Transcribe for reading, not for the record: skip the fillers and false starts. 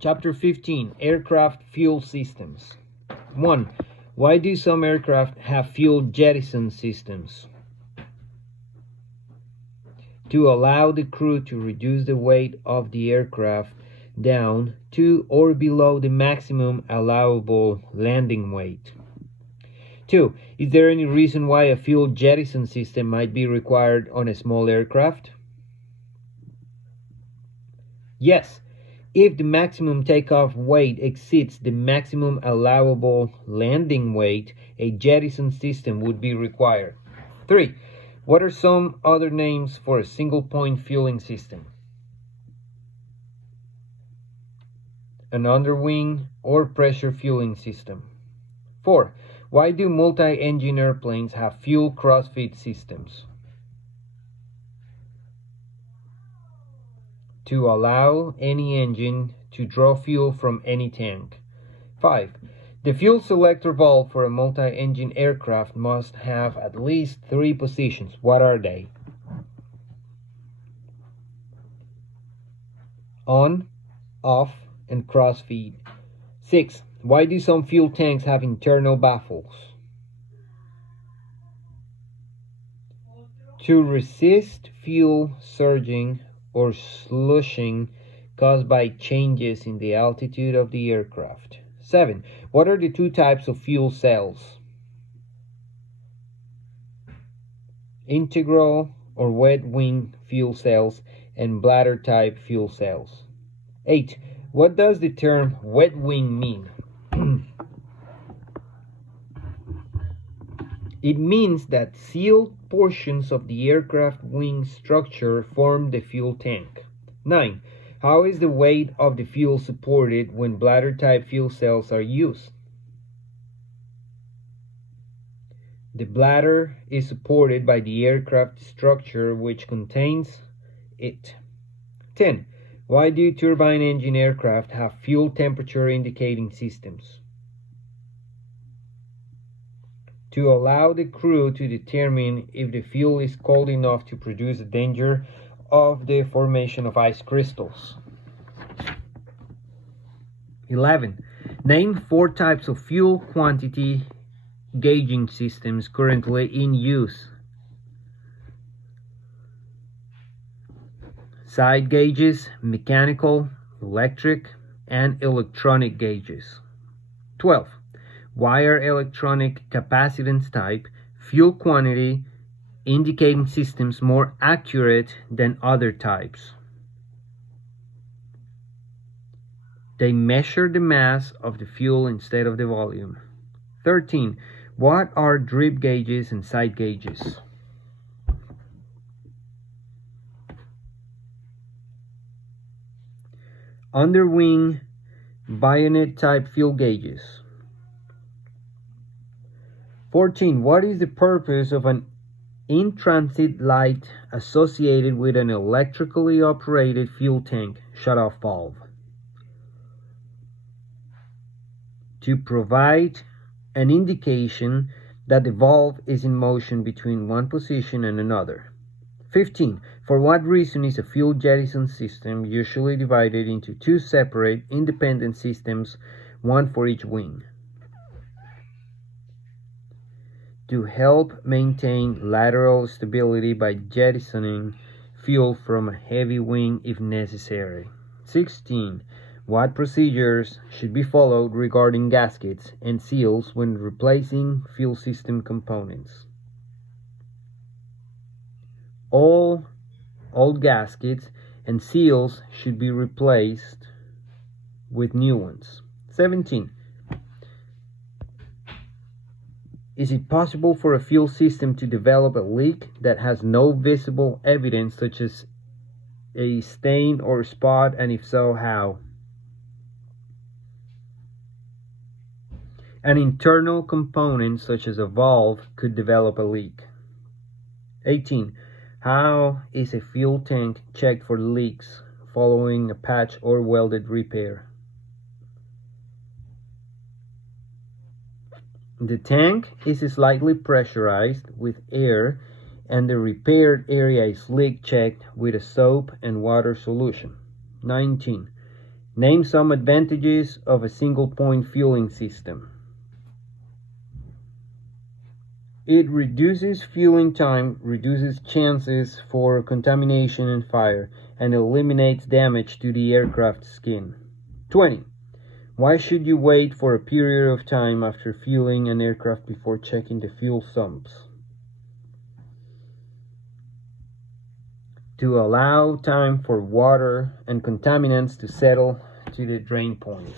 Chapter 15, Aircraft Fuel Systems. 1. Why do some aircraft have fuel jettison systems? To allow the crew to reduce the weight of the aircraft down to or below the maximum allowable landing weight. 2. Is there any reason why a fuel jettison system might be required on a small aircraft? Yes. If the maximum takeoff weight exceeds the maximum allowable landing weight, a jettison system would be required. 3. What are some other names for a single-point fueling system? An underwing or pressure fueling system. 4. Why do multi-engine airplanes have fuel cross-feed systems? To allow any engine to draw fuel from any tank. 5. The fuel selector valve for a multi-engine aircraft must have at least 3 positions. What are they? On, off, and cross-feed. 6. Why do some fuel tanks have internal baffles? To resist fuel surging or slushing caused by changes in the altitude of the aircraft. 7. What are the 2 types of fuel cells? Integral or wet wing fuel cells and bladder type fuel cells. 8. What does the term wet wing mean? It means that sealed portions of the aircraft wing structure form the fuel tank. 9. How is the weight of the fuel supported when bladder-type fuel cells are used? The bladder is supported by the aircraft structure which contains it. 10. Why do turbine engine aircraft have fuel temperature indicating systems? To allow the crew to determine if the fuel is cold enough to produce the danger of the formation of ice crystals. 11. Name 4 types of fuel quantity gauging systems currently in use. Side gauges, mechanical, electric, and electronic gauges. 12. Why are electronic capacitance type fuel quantity indicating systems more accurate than other types? They measure the mass of the fuel instead of the volume. 13. What are drip gauges and side gauges? Underwing bayonet type fuel gauges. 14. What is the purpose of an in-transit light associated with an electrically operated fuel tank shutoff valve? To provide an indication that the valve is in motion between one position and another. 15. For what reason is a fuel jettison system usually divided into 2 separate independent systems, one for each wing? To help maintain lateral stability by jettisoning fuel from a heavy wing if necessary. 16. What procedures should be followed regarding gaskets and seals when replacing fuel system components? All old gaskets and seals should be replaced with new ones. 17. Is it possible for a fuel system to develop a leak that has no visible evidence such as a stain or spot, and if so, how? An internal component such as a valve could develop a leak. 18. How is a fuel tank checked for leaks following a patch or welded repair? The tank is slightly pressurized with air and the repaired area is leak checked with a soap and water solution. 19. Name some advantages of a single-point fueling system. It reduces fueling time, reduces chances for contamination and fire, and eliminates damage to the aircraft skin. 20. Why should you wait for a period of time after fueling an aircraft before checking the fuel sumps? To allow time for water and contaminants to settle to the drain point.